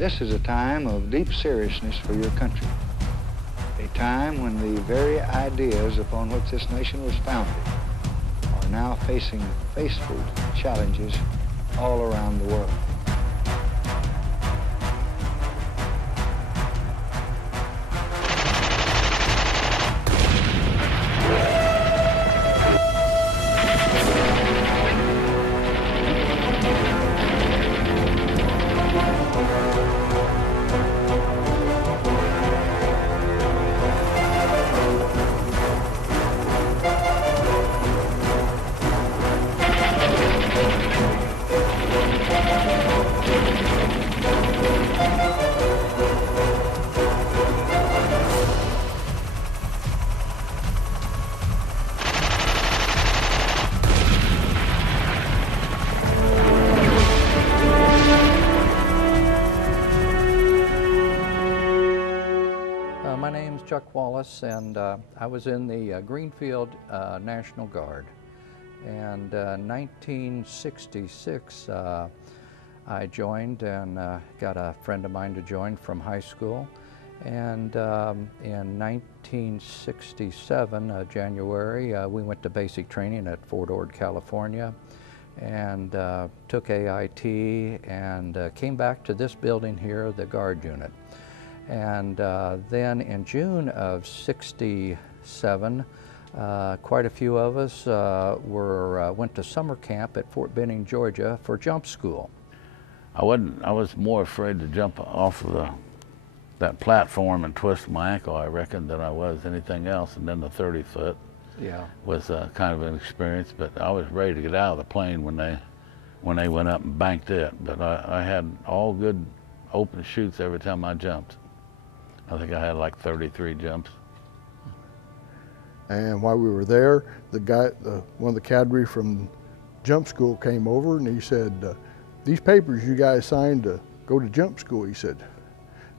This is a time of deep seriousness for your country, a time when the very ideas upon which this nation was founded are now facing faceful challenges all around the world. My name's Chuck Wallace, and I was in the Greenfield National Guard. And 1966, I joined and got a friend of mine to join from high school. And in 1967, January, we went to basic training at Fort Ord, California, and took AIT and came back to this building here, the Guard Unit. And then in June of '67, quite a few of us went to summer camp at Fort Benning, Georgia for jump school. I was more afraid to jump off of that platform and twist my ankle, I reckon, than I was anything else. And then the 30-foot was kind of an experience, but I was ready to get out of the plane when they went up and banked it. But I had all good open chutes every time I jumped. I think I had like 33 jumps. And while we were there, one of the cadre from jump school came over and he said, these papers you guys signed to go to jump school, he said,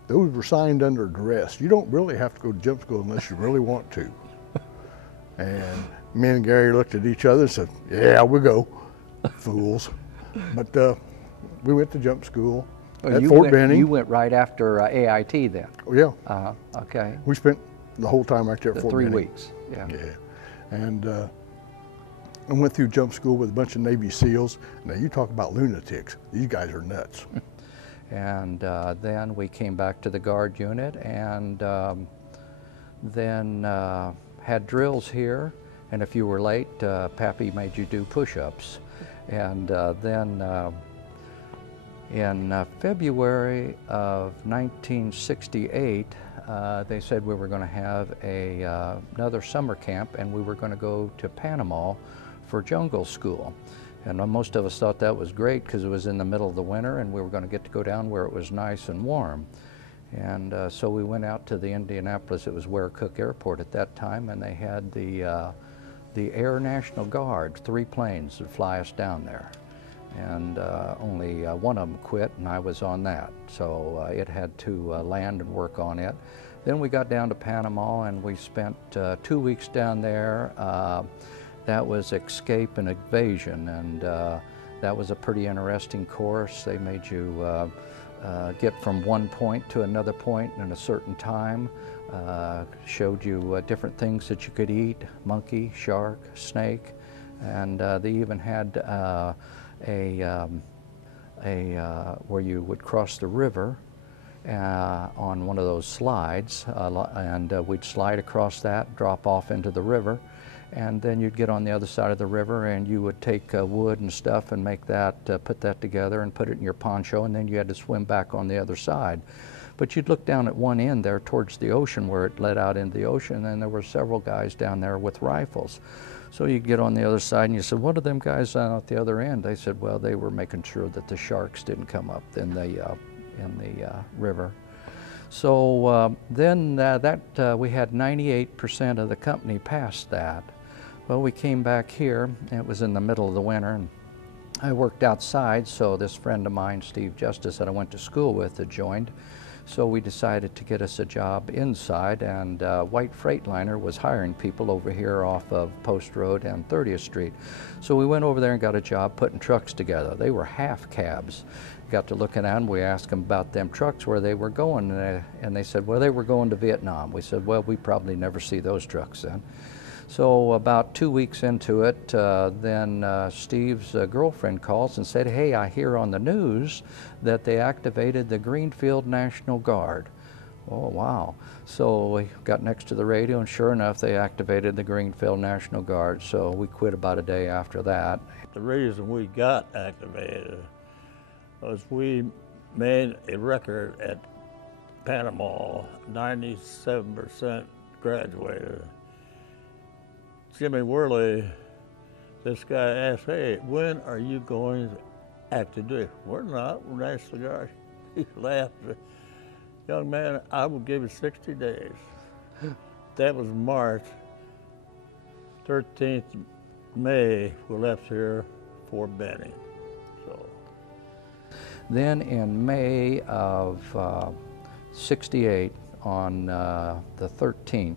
those were signed under duress. You don't really have to go to jump school unless you really want to. And me and Gary looked at each other and said, yeah, we'll go, fools. But we went to jump school. At Fort Benning. You went right after AIT then? Oh, yeah. Okay. We spent the whole time right there at Fort Benning. 3 weeks, yeah. Yeah. And I went through jump school with a bunch of Navy SEALs. Now you talk about lunatics. These guys are nuts. And then we came back to the Guard Unit and then had drills here. And if you were late, Pappy made you do push-ups. And then in February of 1968, they said we were going to have another summer camp, and we were going to go to Panama for jungle school. And most of us thought that was great because it was in the middle of the winter and we were going to get to go down where it was nice and warm. And so we went out to the Indianapolis, it was Ware Cook Airport at that time, and they had the Air National Guard, 3 planes that fly us down there. And only one of them quit, and I was on that. So it had to land and work on it. Then we got down to Panama, and we spent 2 weeks down there. That was escape and evasion, and that was a pretty interesting course. They made you get from one point to another point in a certain time, showed you different things that you could eat, monkey, shark, snake, and they even had where you would cross the river on one of those slides, and we'd slide across that, drop off into the river, and then you'd get on the other side of the river and you would take wood and stuff and make that, put that together and put it in your poncho, and then you had to swim back on the other side. But you'd look down at one end there towards the ocean where it led out into the ocean, and there were several guys down there with rifles. So you get on the other side and you said, what are them guys on at the other end? They said, well, they were making sure that the sharks didn't come up in the river. So then we had 98% of the company past that. Well, we came back here, and it was in the middle of the winter, and I worked outside, so this friend of mine, Steve Justice, that I went to school with, had joined. So we decided to get us a job inside, and White Freightliner was hiring people over here off of Post Road and 30th Street. So we went over there and got a job putting trucks together. They were half cabs. Got to looking at them, we asked them about them trucks, where they were going, and they said, well, they were going to Vietnam. We said, well, we probably never see those trucks then. So about 2 weeks into it, then Steve's girlfriend calls and said, hey, I hear on the news that they activated the Greenfield National Guard. Oh, wow. So we got next to the radio, and sure enough, they activated the Greenfield National Guard. So we quit about a day after that. The reason we got activated was we made a record at Panama, 97% graduated. Jimmy Worley, this guy asked, hey, when are you going to active duty? We're not, we're National Guard. He laughed. Young man, I will give you 60 days. That was March. 13th May, we left here for Benning. So. Then in May of '68, on the 13th,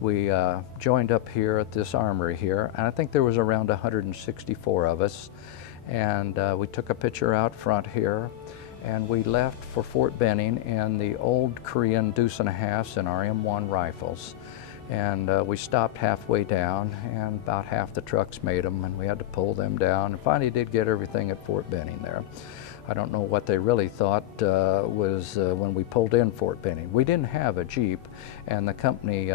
we joined up here at this armory here, and I think there was around 164 of us, and we took a picture out front here, and we left for Fort Benning in the old Korean deuce and a halfs and our M1 rifles. And we stopped halfway down, and about half the trucks made them, and we had to pull them down, and finally did get everything at Fort Benning there. I don't know what they really thought was when we pulled in Fort Benning. We didn't have a Jeep, and the company,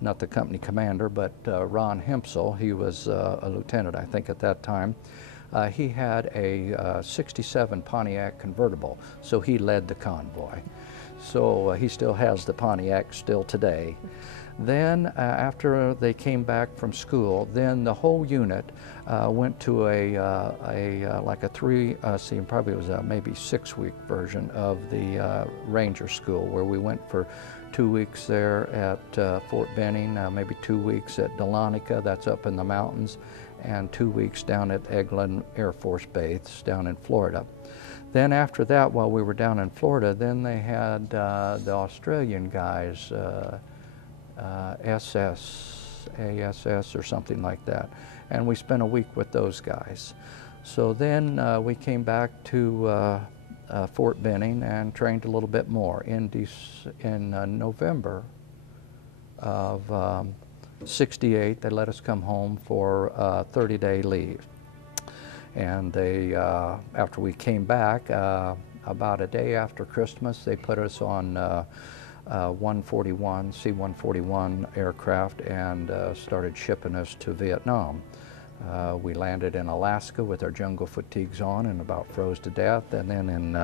not the company commander, but Ron Hempsel, he was a lieutenant, I think, at that time. He had a 67 Pontiac convertible, so he led the convoy. So he still has the Pontiac still today. Then after they came back from school, then the whole unit went to like a probably it was a maybe 6-week version of the Ranger School, where we went for 2 weeks there at Fort Benning, maybe 2 weeks at Dahlonega, that's up in the mountains, and 2 weeks down at Eglin Air Force Base down in Florida. Then after that, while we were down in Florida, then they had the Australian guys, ASS or something like that, and we spent a week with those guys. So then we came back to Fort Benning and trained a little bit more. In November of '68, they let us come home for a 30-day leave. And they, after we came back, about a day after Christmas, they put us on C-141 aircraft and started shipping us to Vietnam. We landed in Alaska with our jungle fatigues on and about froze to death, and then in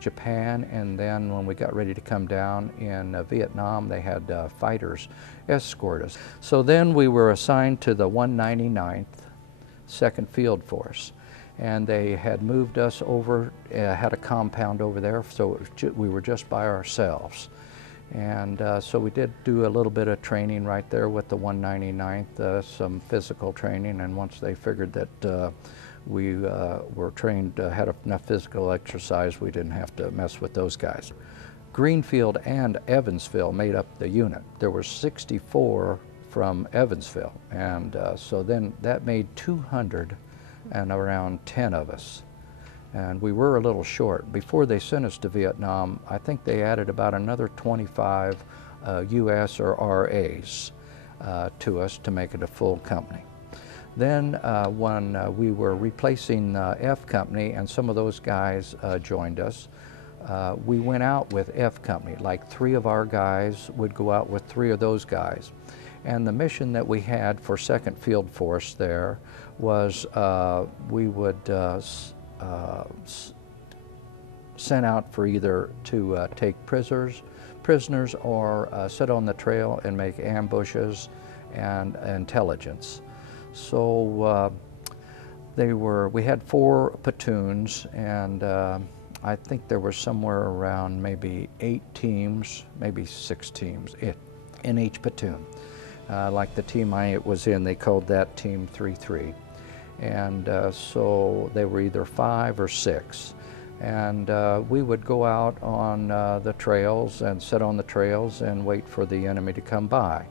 Japan, and then when we got ready to come down in Vietnam, they had fighters escort us. So then we were assigned to the 199th 2nd Field Force, and they had moved us over, had a compound over there, so we were just by ourselves. And so we did do a little bit of training right there with the 199th, some physical training, and once they figured that we were trained, had enough physical exercise, we didn't have to mess with those guys. Greenfield and Evansville made up the unit. There were 64 from Evansville, and so then that made 200 and around 10 of us. And we were a little short. Before they sent us to Vietnam, I think they added about another 25 US or RAs to us to make it a full company. Then when we were replacing F Company and some of those guys joined us, we went out with F Company. Like 3 of our guys would go out with 3 of those guys. And the mission that we had for 2nd Field Force there was we would sent out for either to take prisoners or sit on the trail and make ambushes and intelligence. So we had 4 platoons, and I think there were somewhere around maybe 8 teams, maybe 6 teams in each platoon. Like the team I was in, they called that Team 3-3. And so they were either 5 or 6. And we would go out on the trails and sit on the trails and wait for the enemy to come by.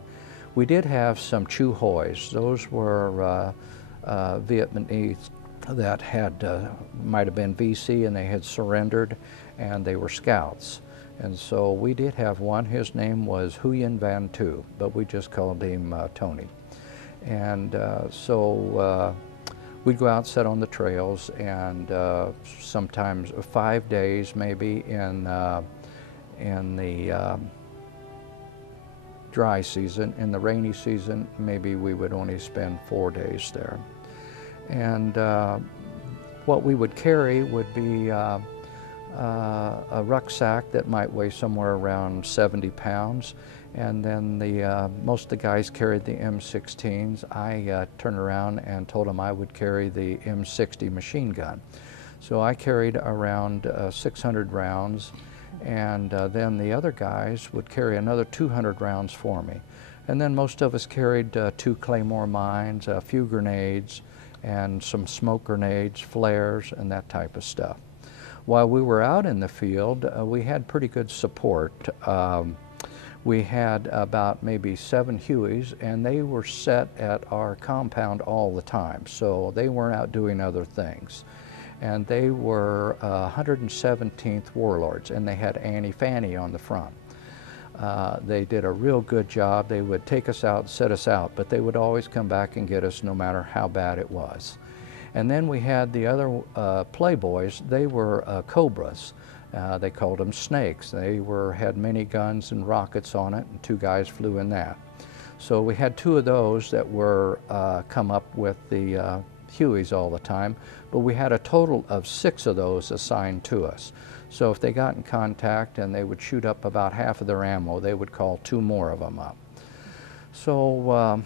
We did have some Chu Hois. Those were Vietnamese that had, might have been VC, and they had surrendered, and they were scouts. And so we did have one. His name was Huyen Van Tu, but we just called him Tony. And so we'd go out, sit on the trails, and sometimes 5 days maybe in the dry season. In the rainy season, maybe we would only spend 4 days there. And what we would carry would be a rucksack that might weigh somewhere around 70 pounds. And then most of the guys carried the M16s. I turned around and told them I would carry the M60 machine gun. So I carried around 600 rounds, and then the other guys would carry another 200 rounds for me. And then most of us carried 2 claymore mines, a few grenades, and some smoke grenades, flares, and that type of stuff. While we were out in the field, we had pretty good support. We had about maybe 7 Hueys, and they were set at our compound all the time, so they weren't out doing other things. And they were 117th Warlords, and they had Annie Fanny on the front. They did a real good job. They would take us out, set us out, but they would always come back and get us no matter how bad it was. And then we had the other Playboys. They were Cobras. They called them snakes. They had mini guns and rockets on it, and 2 guys flew in that. So we had 2 of those that were come up with the Hueys all the time, but we had a total of 6 of those assigned to us. So if they got in contact and they would shoot up about half of their ammo, they would call 2 more of them up. So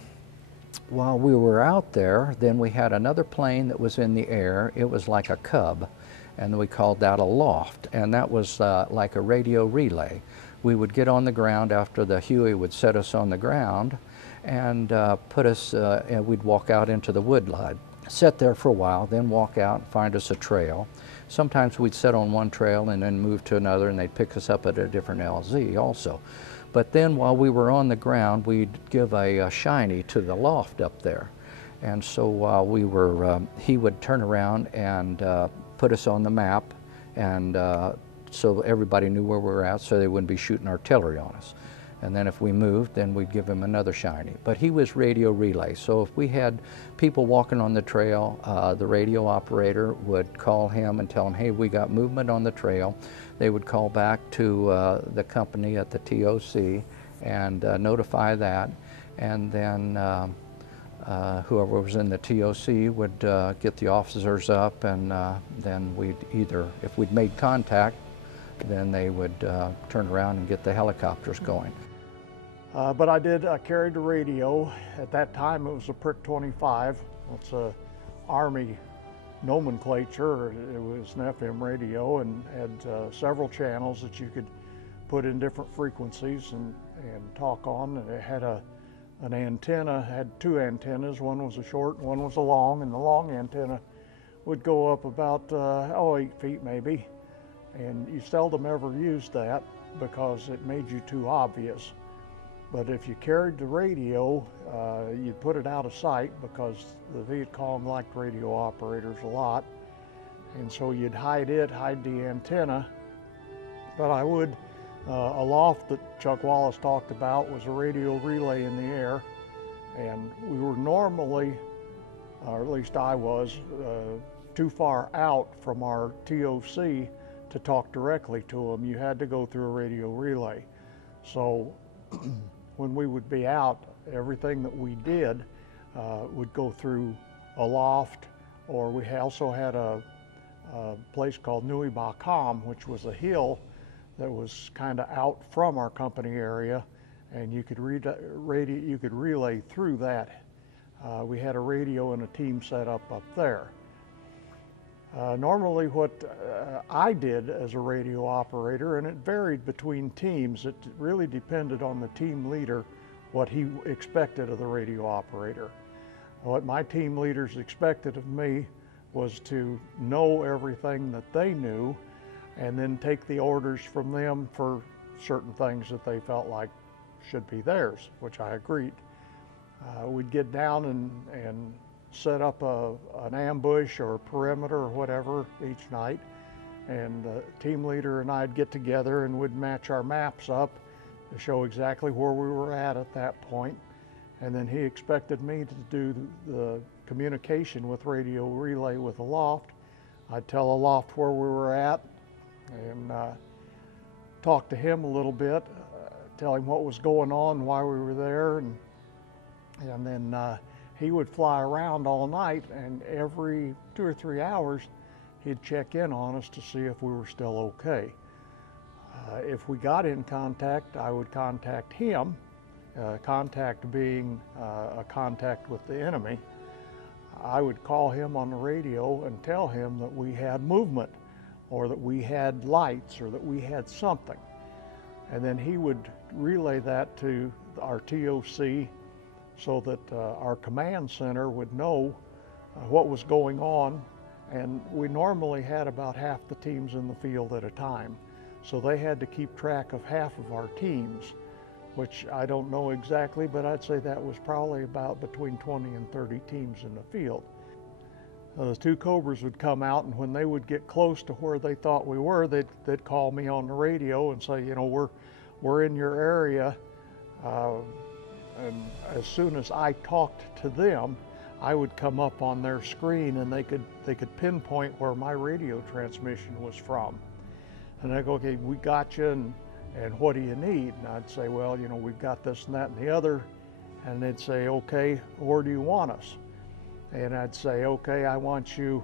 while we were out there, then we had another plane that was in the air. It was like a Cub, and we called that a loft, and that was like a radio relay. We would get on the ground after the Huey would set us on the ground and put us, and we'd walk out into the woodlot, sit there for a while, then walk out and find us a trail. Sometimes we'd sit on one trail and then move to another, and they'd pick us up at a different LZ also. But then while we were on the ground, we'd give a shiny to the loft up there. And so while we were, he would turn around and put us on the map, and so everybody knew where we were at, so they wouldn't be shooting artillery on us. And then if we moved, then we'd give him another shiny. But he was radio relay, so if we had people walking on the trail, the radio operator would call him and tell him, hey, we got movement on the trail. They would call back to the company at the TOC and notify that, and then whoever was in the TOC would get the officers up, and then we'd either, if we'd made contact, then they would turn around and get the helicopters going. But I did carry the radio. At that time it was a Prick 25. It's a Army nomenclature. It was an FM radio and had several channels that you could put in different frequencies and talk on. And it had an antenna, had 2 antennas. One was a short and one was a long, and the long antenna would go up about 8 feet maybe. And you seldom ever used that because it made you too obvious. But if you carried the radio, you'd put it out of sight because the Viet Cong liked radio operators a lot. And so you'd hide it, hide the antenna. But I would, a loft that Chuck Wallace talked about was a radio relay in the air. And we were normally, or at least I was, too far out from our TOC to talk directly to them. You had to go through a radio relay. So when we would be out, everything that we did would go through a loft, or we also had a place called Nui Ba Kam, which was a hill that was kind of out from our company area, and you could relay through that. We had a radio and a team set up there. Normally what I did as a radio operator, and it varied between teams, it really depended on the team leader, what he expected of the radio operator. What my team leaders expected of me was to know everything that they knew and then take the orders from them for certain things that they felt like should be theirs, which I agreed. We'd get down and set up an ambush or a perimeter or whatever each night, and the team leader and I'd get together and would match our maps up to show exactly where we were at that point. And then he expected me to do the communication with radio relay with Aloft. I'd tell Aloft where we were at and talk to him a little bit, tell him what was going on, why we were there, and then he would fly around all night, and every 2 or 3 hours he'd check in on us to see if we were still okay. If we got in contact, I would contact him, contact being a contact with the enemy. I would call him on the radio and tell him that we had movement, or that we had lights, or that we had something. And then he would relay that to our TOC so that our command center would know what was going on. And we normally had about half the teams in the field at a time. So they had to keep track of half of our teams, which I don't know exactly, but I'd say that was probably about between 20 and 30 teams in the field. The 2 Cobras would come out, and when they would get close to where they thought we were, they'd call me on the radio and say, you know, we're in your area. And as soon as I talked to them, I would come up on their screen, and they could pinpoint where my radio transmission was from. And I'd go, okay, we got you, and what do you need? And I'd say, well, you know, we've got this and that and the other. And they'd say, okay, where do you want us? And I'd say, okay, I want you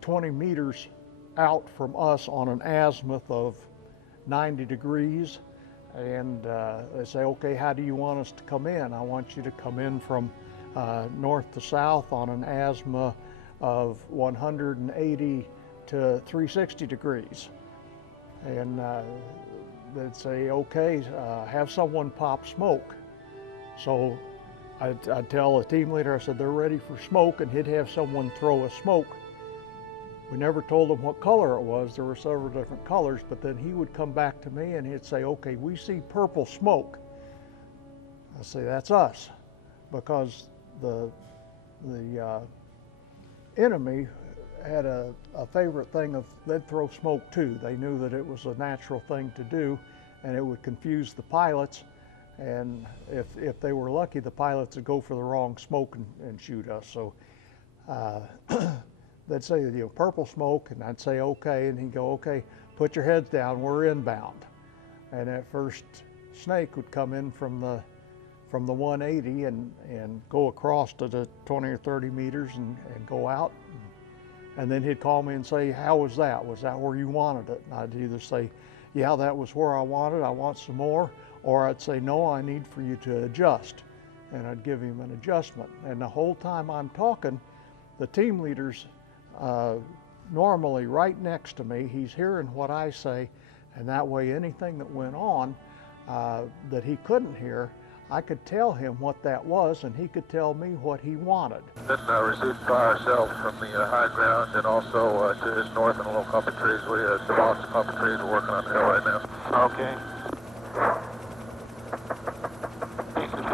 20 meters out from us on an azimuth of 90 degrees. And they say, okay, how do you want us to come in? I want you to come in from north to south on an azimuth of 180 to 360 degrees. And they'd say, okay, have someone pop smoke. So I'd tell the team leader, I said, they're ready for smoke, and he'd have someone throw a smoke. We never told him what color it was. There were several different colors, but then he would come back to me and he'd say, okay, we see purple smoke. I say, that's us, because the enemy had a favorite thing of, they'd throw smoke too. They knew that it was a natural thing to do, and it would confuse the pilots. And if they were lucky, the pilots would go for the wrong smoke and shoot us. So they'd say, you know, purple smoke, and I'd say, okay, and he'd go, okay, put your heads down, we're inbound. And that first snake would come in from the 180 and go across to the 20 or 30 meters and go out. And then he'd call me and say, how was that? Was that where you wanted it? And I'd either say, yeah, that was where I wanted, I want some more. Or I'd say, no, I need for you to adjust. And I'd give him an adjustment. And the whole time I'm talking, the team leader's normally right next to me. He's hearing what I say, and that way anything that went on that he couldn't hear, I could tell him what that was, and he could tell me what he wanted. Then received by ourselves from the high ground, and also to his north in a little clump of trees. We demolished a clump of trees. We're working on the hill right now. Okay. This is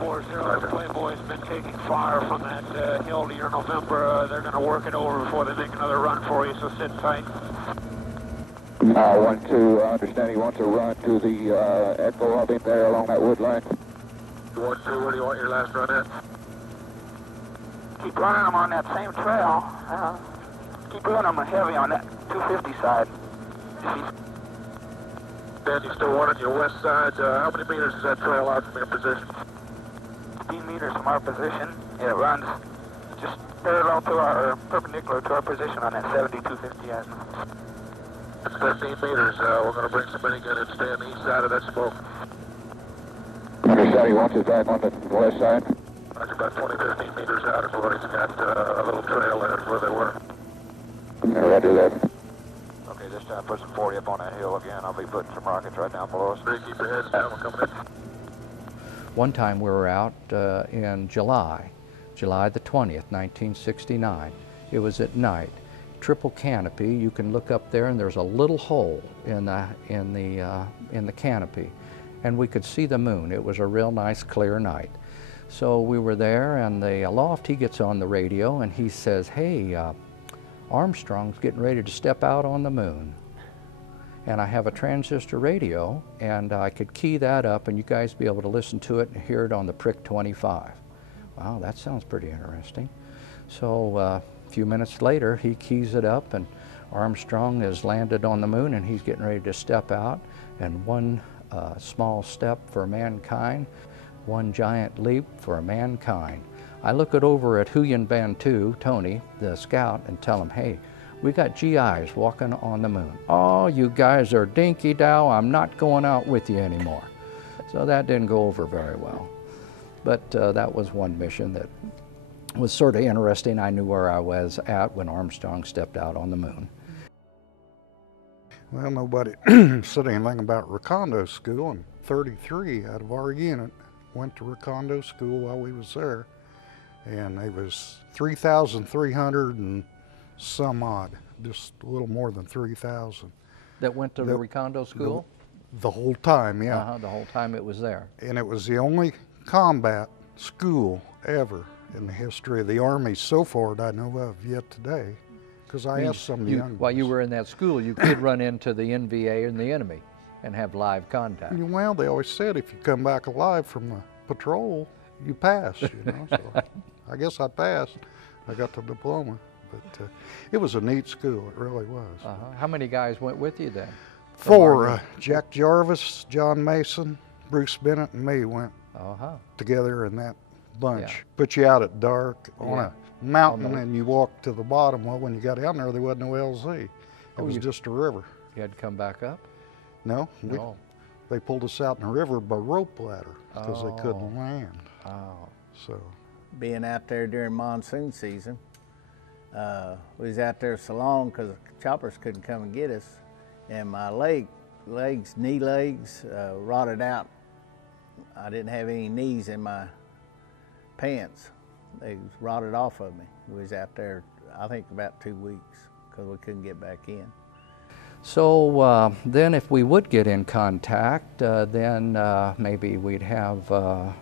4-0. Playboy's been taking fire from that hill to your November. They're going to work it over before they make another run for you, so sit tight. 1-2, understand he wants to run to the echo of him there along that wood line. 1-2, where do you want your last run at? Keep running them on that same trail. Keep running them heavy on that 250 side. Dan, you still want it your west side. How many meters is that trail out from your position? 15 meters from our position. It runs just parallel to our, perpendicular to our position on that 70-250 azimuth. It's 15 meters. We're going to bring some minigun and stay on the east side of that smoke. Understand he wants it back on the west side. That's about 20-15 meters out is where he's got a little trail there where they were. Roger that. Okay, this time put some 40 up on that hill again. I'll be putting some rockets right down below us. Keep your heads down. We're coming in. One time we were out in July the 20th, 1969. It was at night, triple canopy. You can look up there and there's a little hole in the canopy, and we could see the moon. It was a real nice clear night. So we were there, and the aloft, he gets on the radio and he says, "Hey, Armstrong's getting ready to step out on the moon." And I have a transistor radio, and I could key that up and you guys be able to listen to it and hear it on the Prick 25. Wow, that sounds pretty interesting. So a few minutes later, he keys it up and Armstrong has landed on the moon and he's getting ready to step out. And one small step for mankind, one giant leap for mankind. I look it over at Huyen Van Tu, Tony, the scout, and tell him, "Hey, we got GIs walking on the moon." "Oh, you guys are dinky dow, I'm not going out with you anymore." So that didn't go over very well. But that was one mission that was sort of interesting. I knew where I was at when Armstrong stepped out on the moon. Well, nobody said anything about Recondo School, and 33 out of our unit went to Recondo School while we was there. And it was 3,300 and some odd, just a little more than 3,000. That went to the Recondo School? The whole time, yeah. The whole time it was there. And it was the only combat school ever in the history of the Army so far that I know of yet today. Because I asked some of the young ones. While you were in that school, you could run into the NVA and the enemy and have live contact. Well, they always said if you come back alive from the patrol, you pass, you know. So I guess I passed. I got the diploma. But it was a neat school, it really was. How many guys went with you then? 4, Jack Jarvis, John Mason, Bruce Bennett, and me went together in that bunch. Yeah. Put you out at dark on a mountain and you walked to the bottom. Well, when you got down there, there wasn't no LZ. It was just a river. You had to come back up? No. They pulled us out in the river by rope ladder because they couldn't land. So, being out there during monsoon season, we was out there so long because the choppers couldn't come and get us, and my knee legs rotted out. I didn't have any knees in my pants. They rotted off of me. We was out there, I think, about 2 weeks because we couldn't get back in. So then if we would get in contact, then maybe we'd have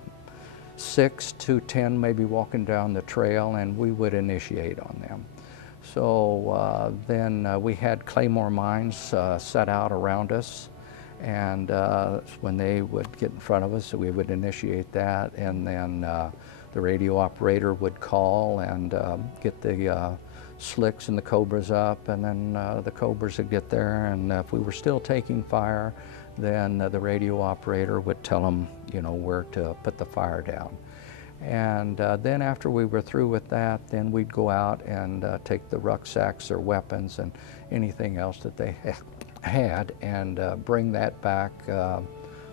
6 to 10 maybe walking down the trail, and we would initiate on them. So then we had claymore mines set out around us, and when they would get in front of us, we would initiate that, and then the radio operator would call and get the slicks and the cobras up, and then the cobras would get there, and if we were still taking fire, then the radio operator would tell them, you know, where to put the fire down. And then after we were through with that, then we'd go out and take the rucksacks, their weapons, and anything else that they had, and bring that back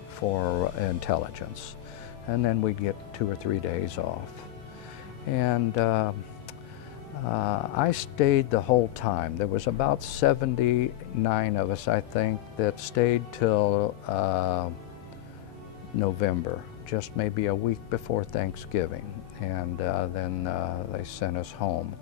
for intelligence. And then we'd get 2 or 3 days off. And I stayed the whole time. There was about 79 of us, I think, that stayed till November, just maybe a week before Thanksgiving, and then they sent us home.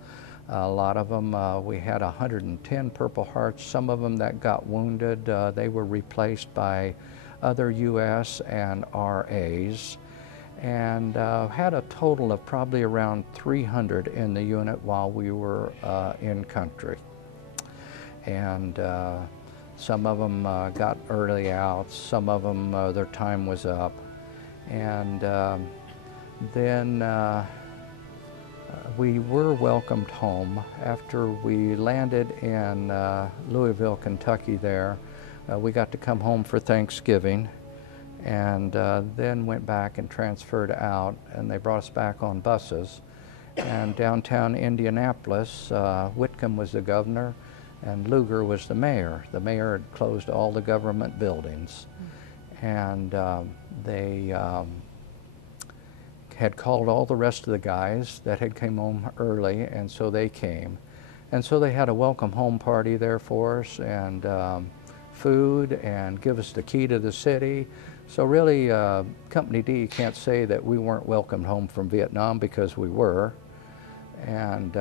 A lot of them, we had 110 Purple Hearts. Some of them that got wounded, they were replaced by other U.S. and RAs, and had a total of probably around 300 in the unit while we were in country. And some of them got early out, some of them their time was up. And then we were welcomed home after we landed in Louisville, Kentucky there. We got to come home for Thanksgiving, and then went back and transferred out, and they brought us back on buses. And downtown Indianapolis, Whitcomb was the governor and Lugar was the mayor. The mayor had closed all the government buildings, and they had called all the rest of the guys that had come home early, and so they came. And so they had a welcome home party there for us, and food, and give us the key to the city. So really, Company D can't say that we weren't welcomed home from Vietnam, because we were. And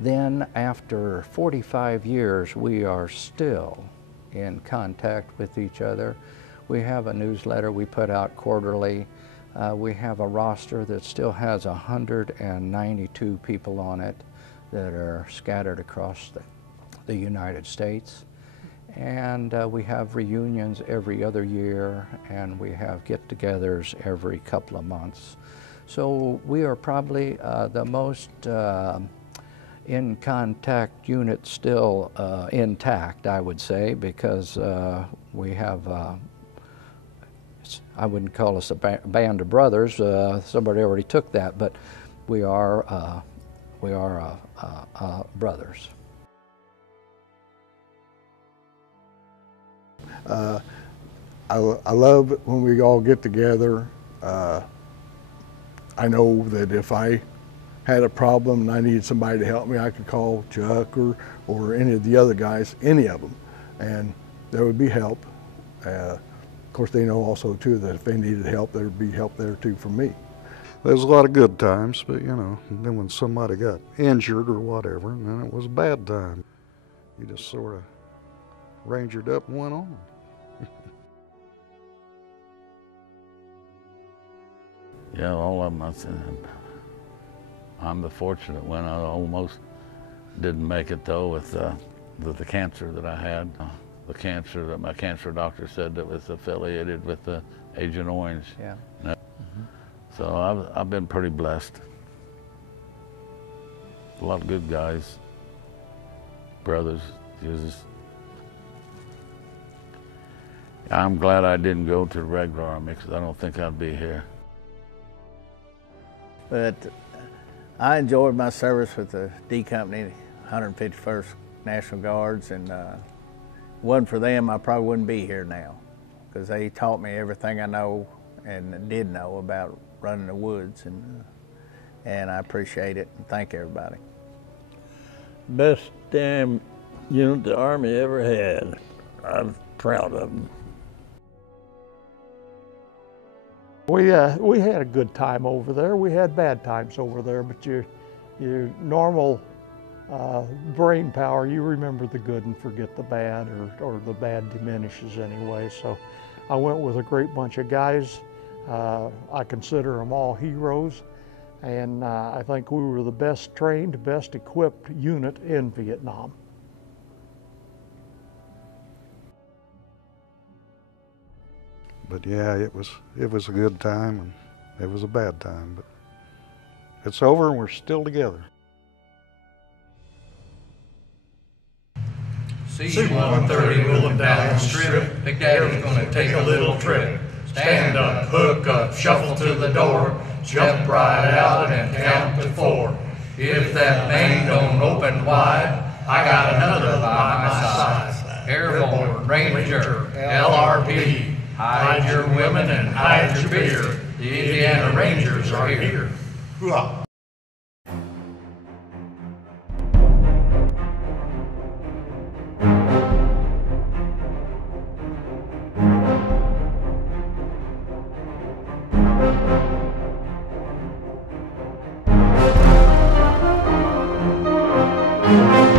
Then after 45 years, we are still in contact with each other. We have a newsletter we put out quarterly. We have a roster that still has 192 people on it that are scattered across the United States. And we have reunions every other year, and we have get-togethers every couple of months. So we are probably the most in contact unit still intact, I would say, because we have, I wouldn't call us a band of brothers, somebody already took that, but we are brothers. I love it when we all get together. I know that if I had a problem and I needed somebody to help me, I could call Chuck or any of the other guys, any of them, and there would be help. Of course, they know also too that if they needed help, there would be help there too from me. There's a lot of good times, but you know, then when somebody got injured or whatever, then it was a bad time. You just sort of rangered up and went on. Yeah, all of them, I said, I'm the fortunate one. I almost didn't make it though with the cancer that I had. The cancer that my cancer doctor said that was affiliated with the Agent Orange. Yeah. So I've been pretty blessed. A lot of good guys, brothers. I'm glad I didn't go to the regular Army because I don't think I'd be here. But I enjoyed my service with the D Company, 151st National Guards, and wasn't for them, I probably wouldn't be here now, because they taught me everything I know and did know about running the woods, and I appreciate it and thank everybody. Best damn unit the Army ever had. I'm proud of them. We had a good time over there. We had bad times over there, but your normal brain power, you remember the good and forget the bad, or the bad diminishes anyway. So I went with a great bunch of guys. I consider them all heroes, and I think we were the best trained, best equipped unit in Vietnam. But yeah, it was a good time and it was a bad time, but it's over and we're still together. C-130 rolling down the strip. Big Daddy's gonna take a little trip. Stand up, hook up, shuffle to the door, jump right out and count to 4. If that main don't open wide, I got another by my side. Airborne, Ranger, LRP. Hide your women and hide your beer. The Indiana Rangers are here. Hoorah. Thank you.